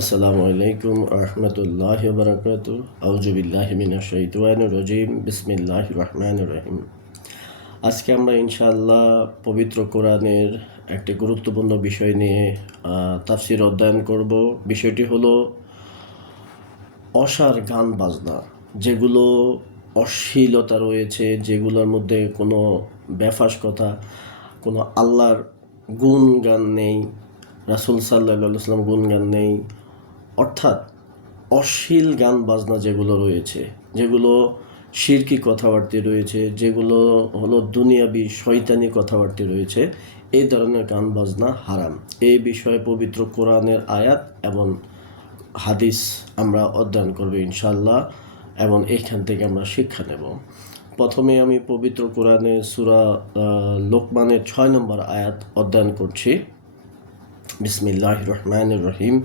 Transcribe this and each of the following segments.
আসসালামু আলাইকুম রহমতুল্লাহ বরকাত আউজুবিল্লাহ মিনাশাইতান রজিম। বিসমিল্লাহ রহমান রহিম। আজকে আমরা ইনশাআল্লাহ পবিত্র কোরআনের একটি গুরুত্বপূর্ণ বিষয় নিয়ে তাফসির অধ্যয়ন করব। বিষয়টি হলো অসার গান বাজনা, যেগুলো অশ্লীলতা রয়েছে, যেগুলোর মধ্যে কোনো বেফাস কথা, কোনো আল্লাহর গুণ গান নেই, রাসুল সাল্লাহ গুণ গান নেই অর্থাৎ অশ্লীল গান বাজনা যেগুলো রয়েছে, যেগুলো শিরকি কথাবার্তা রয়েছে, যেগুলো হলো দুনিয়াবি শয়তানি কথাবার্তা রয়েছে, এই ধরনের গান বাজনা হারাম। এই বিষয়ে পবিত্র কোরআনের আয়াত এবং হাদিস আমরা অধ্যয়ন করব ইনশাল্লাহ এবং এইখান থেকে আমরা শিক্ষা নেব। প্রথমে আমি পবিত্র কোরআনে সুরা লোকমানের ছয় নম্বর আয়াত অধ্যয়ন করছি। বিসমিল্লাহ রহমান রহিম।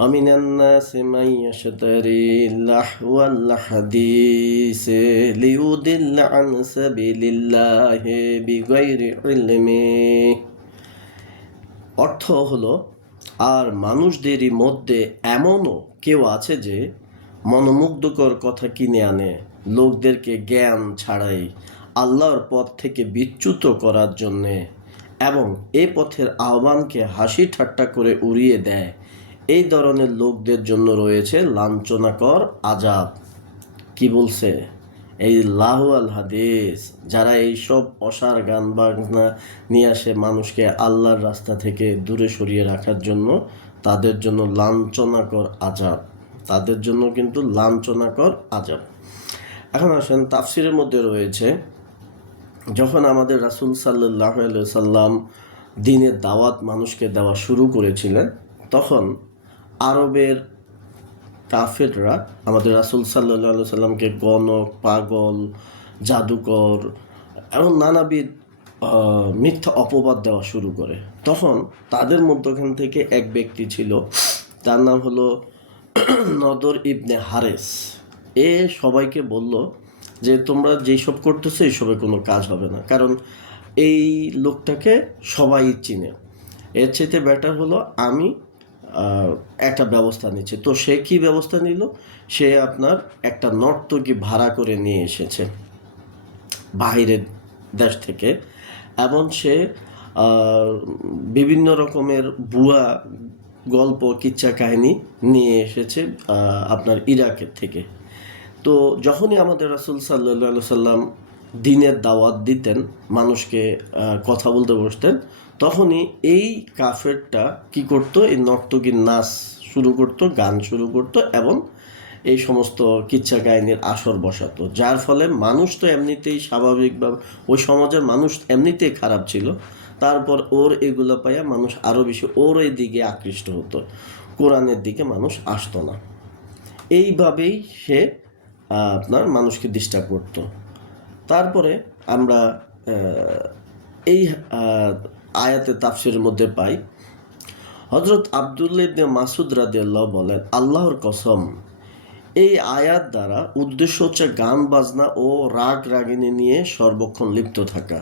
ومن الناس من يشتري اللهو الحديث ليضل عن سبيل الله بغير علم অর্থ হলো আর মানুষদেরই মধ্যে এমনও কেউ আছে যে মনোমুগ্ধকর কথা কিনে আনে লোকদেরকে জ্ঞান ছাড়াই আল্লাহর পথ থেকে বিচ্যুত করার জন্যে এবং এ পথের আহ্বানকে হাসি ঠাট্টা করে উড়িয়ে দেয় এই ধরনের লোকদের জন্য রয়েছে লাঞ্ছনাকর আজাব কি বলছে? এই লাহু আল হাদিস, যারা এইসব অসার গান বাজনা নিয়ে আসে মানুষকে আল্লাহর রাস্তা থেকে দূরে সরিয়ে রাখার জন্য, তাদের জন্য লাঞ্ছনাকর আজাব তাদের জন্য কিন্তু লাঞ্ছনাকর আজাব এখন আসেন তাফসিরের মধ্যে রয়েছে, যখন আমাদের রাসুল সাল্লাহ সাল্লাম দিনের দাওয়াত মানুষকে দেওয়া শুরু করেছিলেন, তখন আরবের কাফেররা, আমাদের রাসুল সাল্লাহ সাল্লামকে গণক, পাগল, জাদুকর এমন নানাবিধ মিথ্যা অপবাদ দেওয়া শুরু করে। তখন তাদের মধ্যখান থেকে এক ব্যক্তি ছিল, তার নাম হলো নদর ইবনে হারেস। এ সবাইকে বলল যে, তোমরা যেসব করতেছো এইসবে কোনো কাজ হবে না। কারণ এই লোকটাকে সবাই চিনে। এর চাইতে বেটার হলো, আমি একটা ব্যবস্থা নিচ্ছে। তো সে কি ব্যবস্থা নিল? সে আপনার একটা নর্তকী ভাড়া করে নিয়ে এসেছে বাহিরের দেশ থেকে। এবং সে বিভিন্ন রকমের বুয়া গল্প, কিচ্ছা কাহিনী নিয়ে এসেছে আপনার ইরাকের থেকে। তো যখনই আমাদের রাসুল সাল্লাহ সাল্লাম দিনের দাওয়াত দিতেন, মানুষকে কথা বলতে বসতেন তখনই এই কাফেরটা কি করতো? এই নর্তকীর নাচ শুরু করতো, গান শুরু করতো এবং এই সমস্ত কিচ্ছা কাহিনীর আসর বসাতো। যার ফলে মানুষ তো এমনিতেই স্বাভাবিকভাবে ওই সমাজের মানুষ এমনিতেই খারাপ ছিল। তারপর ওর এগুলো পাইয়া মানুষ আরও বেশি ওর এই দিকে আকৃষ্ট হতো। কোরআনের দিকে মানুষ আসতো না। এইভাবেই সে আপনার মানুষকে ডিস্টার্ব করতো। তারপরে আমরা এই আয়াতে তাফসিরের মধ্যে পাই। হজরত আবদুল্লাহ ইবনে মাসুদ রাদিয়াল্লাহ বলেন, আল্লাহর কসম, এই আয়াত দ্বারা উদ্দেশ্য হচ্ছে গান বাজনা ও রাগ রাগিনী নিয়ে সর্বক্ষণ লিপ্ত থাকা।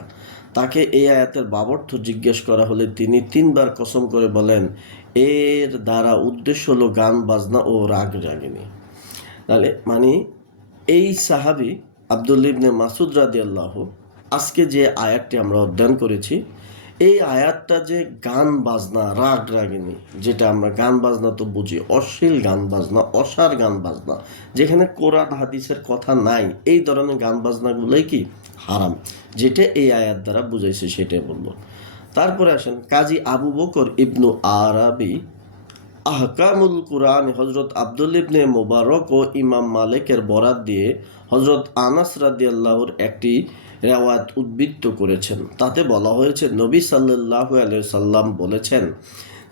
তাকে এই আয়াতের বাবর্থ জিজ্ঞেস করা হলে তিনি তিনবার কসম করে বলেন, এর দ্বারা উদ্দেশ্য হলো গান বাজনা ও রাগ রাগিনী। তাহলে মানে এই সাহাবি আব্দুল ইবনে মাসুদ রাদি আল্লাহ আজকে যে আয়াতটি আমরা অধ্যয়ন করেছি এই আয়াতটা যে গান বাজনা, রাগ রাগিনী, যেটা আমরা গান বাজনা তো বুঝি, অশ্লীল গান বাজনা, অসার গান বাজনা, যেখানে কোরআন হাদিসের কথা নাই, এই ধরনের গান বাজনাগুলোই কি? হারাম। যেটা এই আয়াত দ্বারা বুঝাইছে, সেটাই বলব। তারপরে আসেন, কাজী আবু বকর ইবনু আরাবি, আহকামুল কুরআন হজরত আব্দুল ইবনে মোবারক ও ইমাম মালিকের বরাত দিয়ে হজরত আনাস রাদিয়াল্লাহর একটি রেওয়ায়ত উদ্বৃত্ত করেছেন। তাতে বলা হয়েছে, নবী সাল্লাল্লাহু আলাইহি সাল্লাম বলেছেন,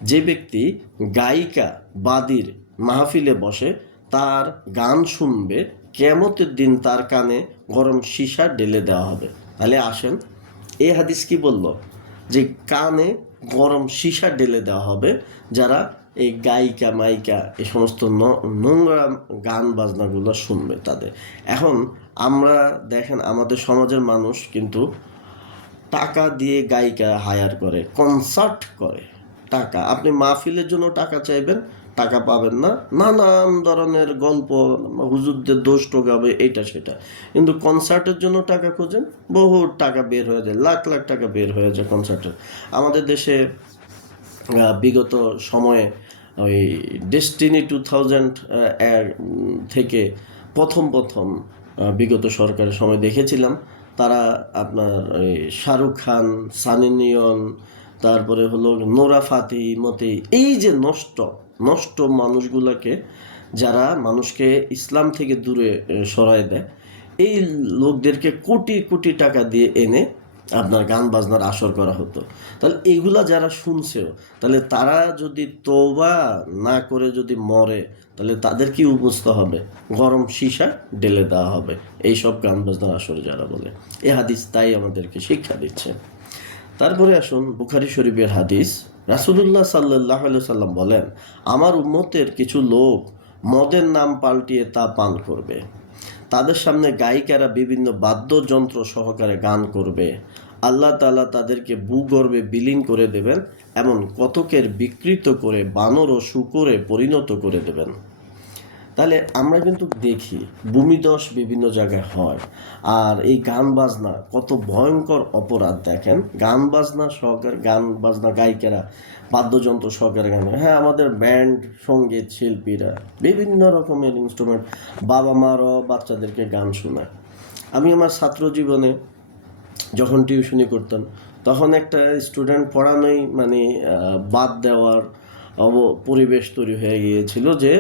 যে ব্যক্তি গায়িকা বাদির মাহফিলে বসে, তার গান শুনবে কেমতের দিন তার কানে গরম সীসা ঢেলে দেওয়া হবে। তাহলে আসেন, এই হাদিস কি বলল? যে কানে গরম সীসা ঢেলে দেওয়া হবে, যারা এই গায়িকা মাইকা এই সমস্ত নোংরা গান বাজনাগুলো শুনবে তাদের। এখন আমরা দেখেন আমাদের সমাজের মানুষ কিন্তু টাকা দিয়ে গায়িকা হায়ার করে কনসার্ট করে। টাকা, আপনি মাহফিলের জন্য টাকা চাইবেন, টাকা পাবেন না। নানান ধরনের গল্প, হুজুরদের দোষ টোকাবে এটা সেটা। কিন্তু কনসার্টের জন্য টাকা খোঁজেন বহু টাকা বের হয়ে যায়, লাখ লাখ টাকা বের হয়ে যায় কনসার্টের আমাদের দেশে বিগত সময়ে ওই ডেস্টিনি টু থাউজেন্ড থেকে প্রথম প্রথম বিগত সরকারের সময় দেখেছিলাম। তারা আপনার শাহরুখ খান, সানি লিওন তারপরে হলো নোরা ফাতি, মতি, এই যে নষ্ট নষ্ট মানুষগুলোকে যারা মানুষকে ইসলাম থেকে দূরে সরায় দেয়, এই লোকদেরকে কোটি কোটি টাকা দিয়ে এনে আপনার গান বাজনার আসর করা হতো। তাহলে এগুলা যারা শুনছেও, তাহলে তারা যদি তোবা না করে যদি মরে, তাহলে তাদের কি অবস্থা হবে? গরম সীসা ঢেলে দেওয়া হবে। এইসব গান বাজনার আসরে যারা বলে, এ হাদিস তাই আমাদেরকে শিক্ষা দিচ্ছে। তারপরে আসুন বুখারি শরীফের হাদিস। রাসুলুল্লাহ সাল্লাহ সাল্লাম বলেন, আমার উম্মতের কিছু লোক মদের নাম পাল্টিয়ে তা পান করবে। তাদের সামনে গায়িকারা বিভিন্ন বাদ্যযন্ত্র সহকারে গান করবে। আল্লাহ তালা তাদেরকে ভূগর্ভে বিলীন করে দেবেন, এমন কতকের বিকৃত করে, বানর ও শুকুরে পরিণত করে দেবেন। তাহলে আমরা কিন্তু দেখি ভূমিদশ বিভিন্ন জায়গায় হয়। আর এই গান বাজনা কত ভয়ঙ্কর অপরাধ দেখেন। গান বাজনা সহকার, গান বাজনা গায়িকারা, বাদ্যযন্ত্র সহকারে গান হ্যাঁ আমাদের ব্যান্ড, সংগীত শিল্পীরা বিভিন্ন রকমের ইনস্ট্রুমেন্ট বাবা মারও বাচ্চাদেরকে গান শোনায়। আমি আমার ছাত্র জীবনে যখন টিউশনি করতাম, তখন একটা স্টুডেন্ট পড়ানোই মানে বাদ দেওয়ার পরিবেশ তৈরি হয়ে গিয়েছিল যে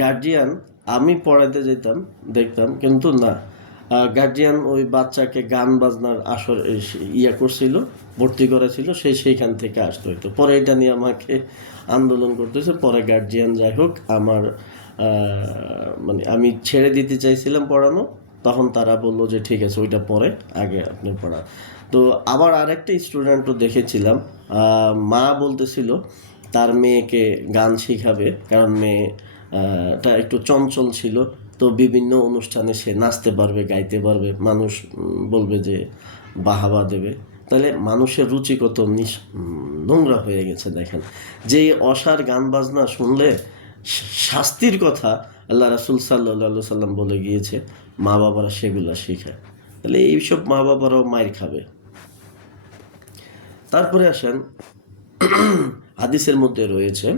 গার্জিয়ান আমি পড়াতে যেতাম, দেখতাম, কিন্তু না। গার্জিয়ান ওই বাচ্চাকে গান বাজনার আসর ইয়া করছিল, ভর্তি করেছিল, সে সেইখান থেকে আসতে হইতো পরে এটা নিয়ে আমাকে আন্দোলন করতেছে, পরে গার্জিয়ান যাই হোক, আমার মানে আমি ছেড়ে দিতে চাইছিলাম পড়ানো, তখন তারা বলল যে ঠিক আছে, ওইটা পরে আগে আপনি পড়া তো আবার আরেকটা স্টুডেন্টও দেখেছিলাম মা বলতেছিল, তার মেয়েকে গান শিখাবে, কারণ মেয়ে টা একটু চঞ্চল ছিল। তো বিভিন্ন অনুষ্ঠানে সে নাচতে পারবে, গাইতে পারবে। মানুষ বলবে যে বাহাবা দেবে। তাহলে মানুষের রুচি কত নোংরা হয়ে গেছে দেখেন। যে অসার গান বাজনা শুনলে শাস্তির কথা আল্লাহ রাসুল সাল্লাহ সাল্লাম বলে গিয়েছে, মা বাবারা সেগুলা শেখায় তাহলে এইসব মা বাবারাও মায়ের খাবে। তারপরে আসেন, হাদিসের মধ্যে রয়েছে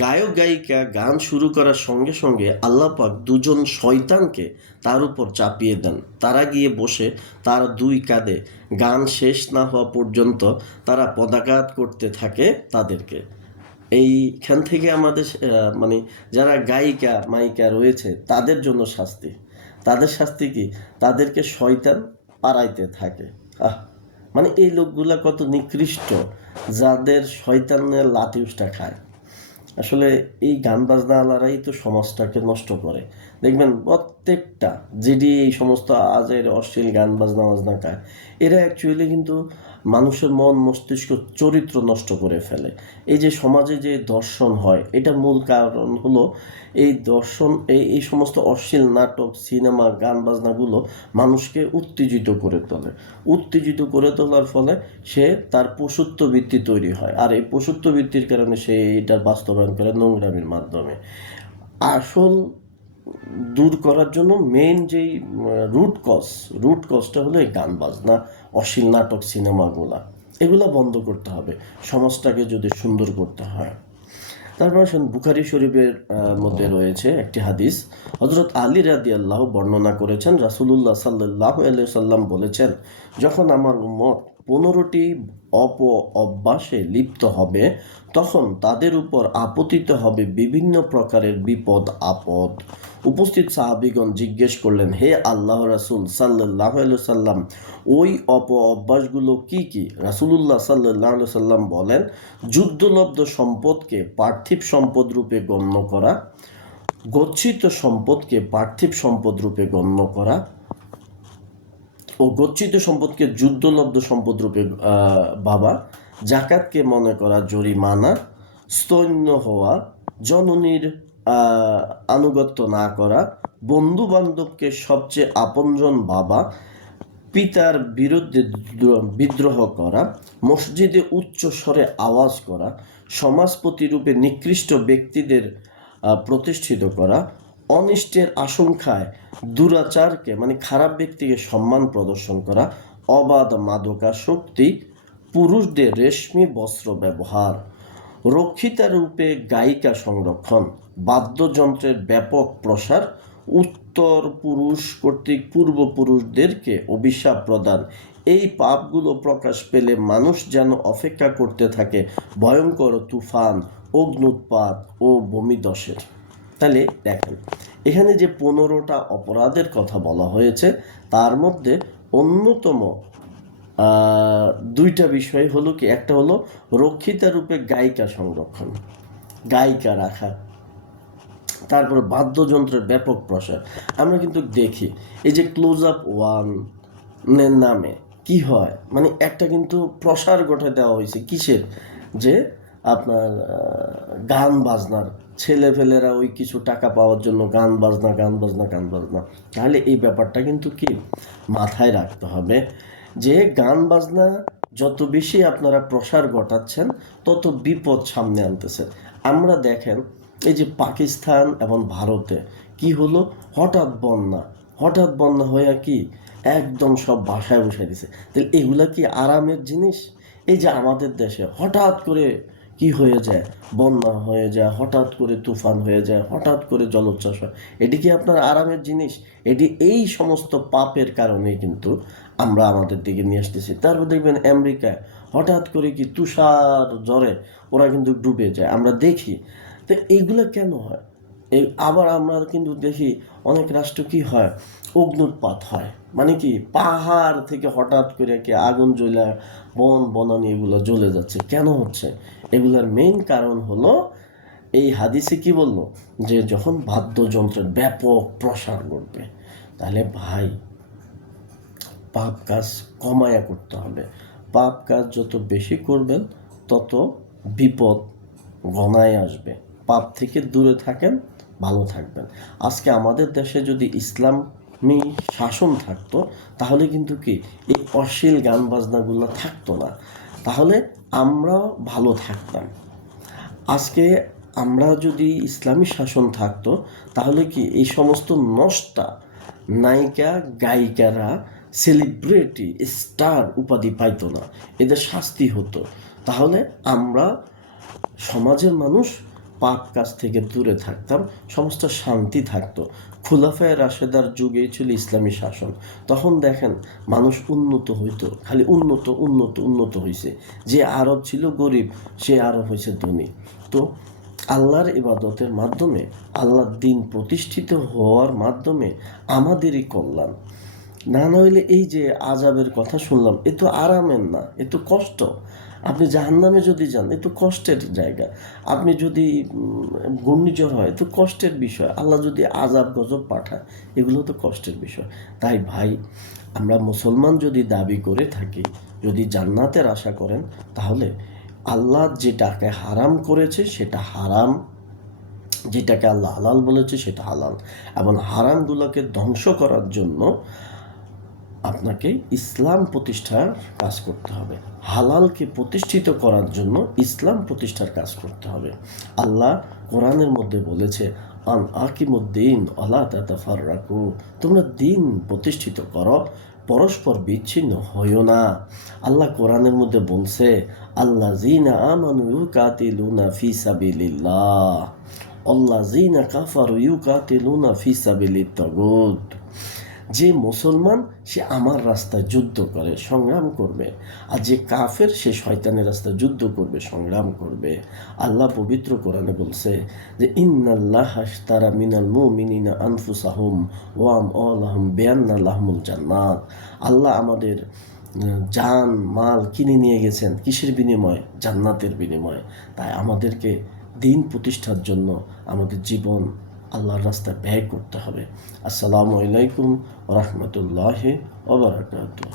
গায়ক গায়িকা গান শুরু করার সঙ্গে সঙ্গে আল্লাপাক দুজন শয়তানকে তার উপর চাপিয়ে দেন। তারা গিয়ে বসে, তার দুই কাঁধে গান শেষ না হওয়া পর্যন্ত তারা পদাঘাত করতে থাকে তাদেরকে। এইখান থেকে আমাদের মানে যারা গায়িকা, মাইকা রয়েছে, তাদের জন্য শাস্তি। তাদের শাস্তি কি? তাদেরকে শয়তান পাড়াইতে থাকে। আহ মানে এই লোকগুলা কত নিকৃষ্ট, যাদের শয়তানের লাঠি উষ্টা খায়। আসলে এই গান বাজনা আলারাই তো সমাজটাকে নষ্ট করে। দেখবেন প্রত্যেকটা যেটি এই সমস্ত আজের অশ্লীল গান বাজনা বাজনা গায়, এরা অ্যাকচুয়ালি কিন্তু মানুষের মন মস্তিষ্ক চরিত্র নষ্ট করে ফেলে। এই যে সমাজে যে দর্শন হয় এটা মূল কারণ হলো এই দর্শন, এই এই সমস্ত অশ্লীল নাটক, সিনেমা, গান বাজনাগুলো মানুষকে উত্তেজিত করে তোলে। উত্তেজিত করে তোলার ফলে সে তার পশুত্ব বৃত্তি তৈরি হয়। আর এই পশুত্ব বৃত্তির কারণে সে এটার বাস্তবায়ন করে নোংরামির মাধ্যমে। আসল দূর করার জন্য মেন যেই রুট কজ রুট কজটা হলো এই গান বাজনা, অশ্লীল নাটক, সিনেমাগুলা। এগুলা বন্ধ করতে হবে। সমাজটাকে যদি সুন্দর করতে হয়। তারপর বুখারি শরীফের মধ্যে রয়েছে একটি হাদিস। হজরত আলী রাদি আল্লাহ বর্ণনা করেছেন, রাসুলুল্লাহ সাল্লাহ সাল্লাম বলেছেন, যখন আমার উম্মত পনেরোটি অপ অভ্যাসে লিপ্ত হবে, তখন তাদের উপর আপতিত হবে বিভিন্ন প্রকারের বিপদ, আপদ। উপস্থিত সাহাবিগণ জিজ্ঞেস করলেন, হে আল্লাহ রাসুল সাল্লাহ সাল্লাম ওই অপ অভ্যাসগুলো কি কি? রাসুলুল্লাহ সাল্লাহ সাল্লাম বলেন, যুদ্ধলব্ধ সম্পদকে পার্থিব সম্পদ রূপে গণ্য করা, গচ্ছিত সম্পদকে পার্থিব সম্পদ রূপে গণ্য করা ও গচ্ছিত সম্পদকে যুদ্ধলব্ধ সম্পদ রূপে ভাবা। জাকাতকে মনে করা জরিমানা। স্তন্য হওয়া। জননীর আনুগত্য না করা। বন্ধু বান্ধবকে সবচেয়ে আপনজন বাবা পিতার বিরুদ্ধে বিদ্রোহ করা। মসজিদে উচ্চ স্বরে আওয়াজ করা। সমাজপতি রূপে নিকৃষ্ট ব্যক্তিদের প্রতিষ্ঠিত করা। অনিষ্টের আশঙ্কায় দুরাচারকে মানে খারাপ ব্যক্তিকে সম্মান প্রদর্শন করা, অবাধ মাদকাসক্তি, পুরুষদের রেশমি বস্ত্র ব্যবহার, রক্ষিতা রূপে গায়িকা সংরক্ষণ, বাদ্যযন্ত্রের ব্যাপক প্রসার, উত্তর পুরুষ কর্তৃক পূর্বপুরুষদেরকে অভিশাপ প্রদান। এই পাপগুলো প্রকাশ পেলে মানুষ যেন অপেক্ষা করতে থাকে ভয়ঙ্কর তুফান অগ্নুৎপাত ও ভূমিদশের তাহলে দেখেন, এখানে যে পনেরোটা অপরাধের কথা বলা হয়েছে, তার মধ্যে অন্যতম দুইটা বিষয় হলো কি, একটা হলো রক্ষিতা রূপে গায়িকা সংরক্ষণ, গায়িকা রাখা, তারপর বাদ্যযন্ত্রের ব্যাপক প্রসার। আমরা কিন্তু দেখি, এই যে ক্লোজ আপ ওয়ান নামে কি হয় মানে একটা কিন্তু প্রসার ঘটে দেওয়া হয়েছে কিসের? যে আপনার গান বাজনার। ছেলেফেলেরা ওই কিছু টাকা পাওয়ার জন্য গান বাজনা গান বাজনা গান বাজনা। তাহলে এই ব্যাপারটা কিন্তু কি? মাথায় রাখতে হবে যে গান বাজনা যত বেশি আপনারা প্রসার ঘটাচ্ছেন, তত বিপদ সামনে আনতেছে। আমরা দেখেন, এই যে পাকিস্তান এবং ভারতে কি হলো? হঠাৎ বন্যা। হঠাৎ বন্যা হয়ে কি? একদম সব বাসায় বসে দিছে তাহলে এগুলা কি আরামের জিনিস? এই যে আমাদের দেশে হঠাৎ করে কি হয়ে যায়? বন্যা হয়ে যায়, হঠাৎ করে তুফান হয়ে যায়, হঠাৎ করে জলোচ্ছ্বাস হয়। এটি কি আপনার আরামের জিনিস? এটি এই সমস্ত পাপের কারণেই কিন্তু আমরা আমাদের দিকে নিয়ে আসতেছি। তারপর দেখবেন আমেরিকায় হঠাৎ করে কি তুষার জ্বরে ওরা কিন্তু ডুবে যায়। আমরা দেখি। তো এইগুলো কেন হয়? এই আবার আমরা কিন্তু দেখি অনেক রাষ্ট্র কি হয়? অগ্নুৎপাত হয়। মানে কি, পাহাড় থেকে হঠাৎ করে কি আগুন জ্বলা, বন বনানি এগুলো জ্বলে যাচ্ছে। কেন হচ্ছে? এগুলোর মেইন কারণ হলো, এই হাদিসে কি বলল? যে যখন বাদ্যযন্ত্রের ব্যাপক প্রসার ঘটবে, তাহলে ভাই, পাপ কাজ কমায়া করতে হবে। পাপ কাজ যত বেশি করবেন, তত বিপদ ঘনায় আসবে। পাপ থেকে দূরে থাকেন, ভালো থাকবেন। আজকে আমাদের দেশে যদি ইসলামী শাসন থাকতো, তাহলে কিন্তু কি এই অশ্লীল গান বাজনাগুলো থাকতো না। তাহলে আমরাও ভালো থাকতাম। আজকে আমরা যদি ইসলামী শাসন থাকতো, তাহলে কি এই সমস্ত নষ্টা নায়িকা, গায়িকারা সেলিব্রিটি স্টার উপাধি পাইতো না। এদের শাস্তি হতো। তাহলে আমরা সমাজের মানুষ পাপ কাজ থেকে দূরে থাকতাম, সমস্ত শান্তি থাকতো। খুলাফায় রাশেদার যুগেই ছিল ইসলামী শাসন। তখন দেখেন, মানুষ উন্নত হইতো, খালি উন্নত উন্নত উন্নত হয়েছে যে আরব ছিল গরিব, সে আরব হয়েছে ধনী। তো আল্লাহর ইবাদতের মাধ্যমে, আল্লাহর দিন প্রতিষ্ঠিত হওয়ার মাধ্যমে আমাদেরই কল্যাণ। না নইলে এই যে আজাবের কথা শুনলাম, এ তো আরামের না, এ তো কষ্ট। আপনি জাহান্নামে যদি যান, এ তো কষ্টের জায়গা। আপনি যদি ঘূর্ণিঝড় হয় তো কষ্টের বিষয়। আল্লাহ যদি আজাব গজব পাঠায়, এগুলো তো কষ্টের বিষয়। তাই ভাই, আমরা মুসলমান যদি দাবি করে থাকি, যদি জান্নাতের আশা করেন, তাহলে আল্লাহ যেটাকে হারাম করেছে, সেটা হারাম। যেটাকে আল্লাহ হালাল বলেছে, সেটা হালাল। এবং হারামগুলোকে ধ্বংস করার জন্য আপনাকে ইসলাম প্রতিষ্ঠার কাজ করতে হবে। হালালকে প্রতিষ্ঠিত করার জন্য ইসলাম প্রতিষ্ঠার কাজ করতে হবে। আল্লাহ কোরআনের মধ্যে বলেছে, আন আকিমুদ্দিন আল্লাহ তাতাফার রাখু তোমরা দিন প্রতিষ্ঠিত করো, পরস্পর বিচ্ছিন্ন হইও না। আল্লাহ কোরআনের মধ্যে বলছে আল্লাহ জিনা আমানু ইউকাতিলুনা ফি সাবিলিল্লাহ। আল্লাহ জিনা কাফারু ইউকাতিলুনা ফি সাবিলিত যে মুসলমান, সে আমার রাস্তায় যুদ্ধ করে, সংগ্রাম করবে। আর যে কাফের, সে শয়তানের রাস্তায় যুদ্ধ করবে, সংগ্রাম করবে। আল্লাহ পবিত্র কোরআনে বলছে যে, ইন্নাল্লাহ তারা মিনাল মুমিনিনা আনফুসাহুম ওয়াম আলহম বেয়ান্না জান্নাত। আল্লাহ আমাদের জান, মাল কিনে নিয়ে গেছেন কিসের বিনিময়ে? জান্নাতের বিনিময়ে। তাই আমাদেরকে দিন প্রতিষ্ঠার জন্য আমাদের জীবন আল্লাহর রাস্তা ব্যয় করতে হবে। আসসালামু আলাইকুম রহমতুল্লাহ ওবরাকাতুহ